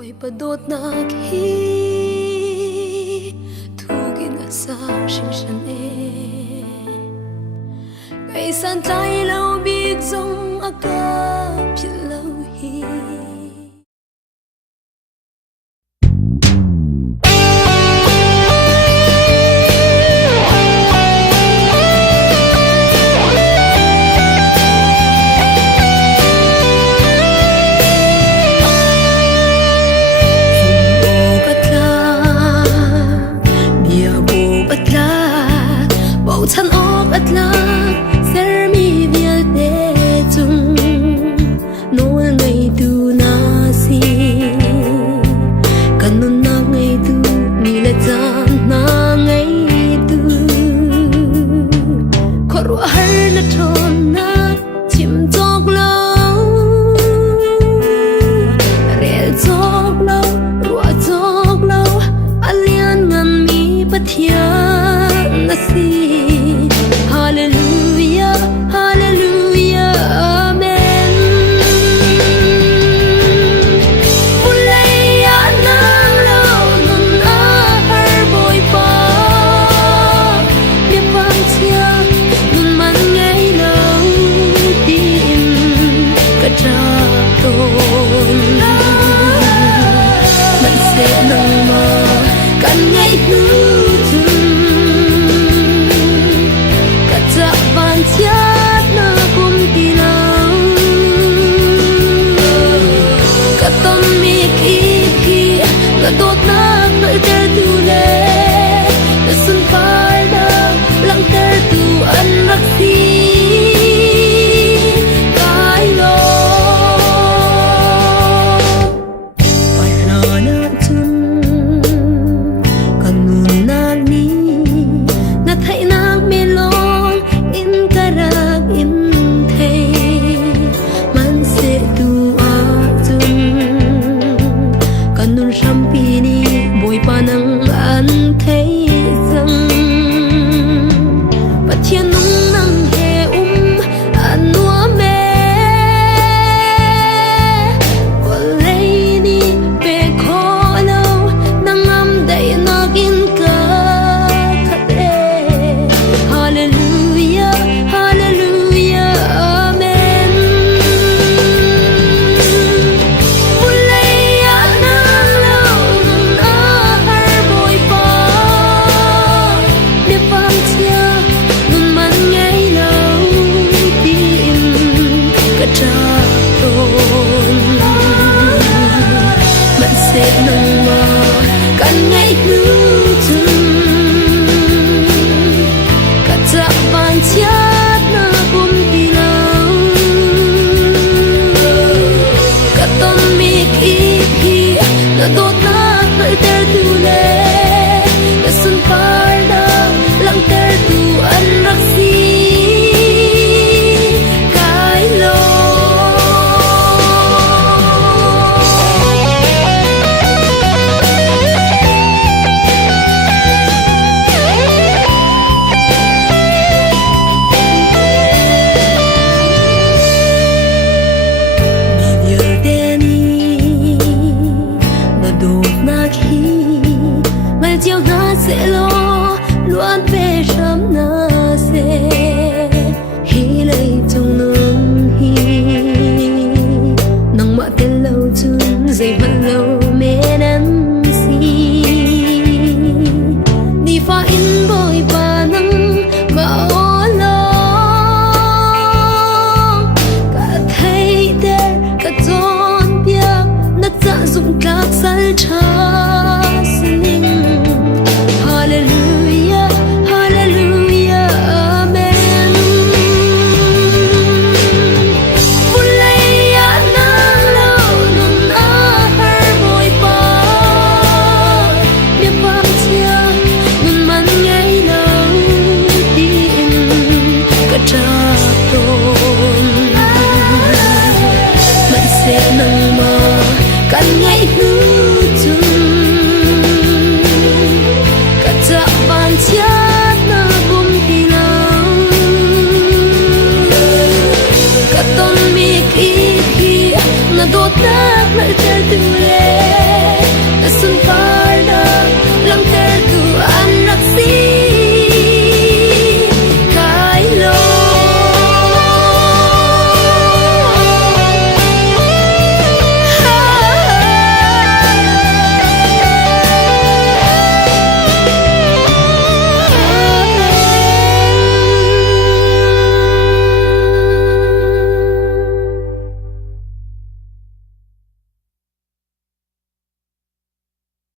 Boy padot na khi thu gin asang sing shan ngày san tay lâu biết dòng aka biết lâu hi thân ốc ắt lạc ser mi vial te chung nol ngày tu na si kanun na ngày tu ni la cha na ngày tu khor har na thon na chim chok lâu rel chok lâu rua chok lâu alian ngam mi pathia na si. Hallelujah, hallelujah, amen. Mulai nang lâu nun har boy pa, biết vang chia nun man ngày lâu tin cả cha tôn. Mình sẽ nâng mơ cả ngày thứ. Tiát na kum ti lâu cả tâm mi khi là tốt na ngợi ter tu lệ là xuân phai na lặng ter tu ăn rắc si cái lo phải lo na chun cần nun na ni na thấy na mê lo nang an thấy rằng và thiên nung nang he an nuo me có lấy đi về khó lâu nang am đầy na gin cả khát hallelujah hallelujah amen. Mulai nang lâu sẽ nâng mơ cả ngày thứ chân cả dạ vàng chát na kum ti lâu cả tâm mi khi là tốt na ngợi ter tu lệ là xuân phai na lặng ter tu ăn rắc si cái lo. Chiều na sẽ lo luôn về sớm na sẽ hi lấy trong nương hi nang mạ tên lâu chun dây vẫn lâu mẹ năn si đi pha in bồi và nắng mà ô lo cả thấy thế cả tròn tiếc nát dạ dụng các sal cha. Hallelujah, hallelujah, amen. Mulai nang lâu nun har boy pa, biết vang chia nun man ngày lâu tin cả cha tôn. Mình sẽ nâng mơ cả ngày thứ.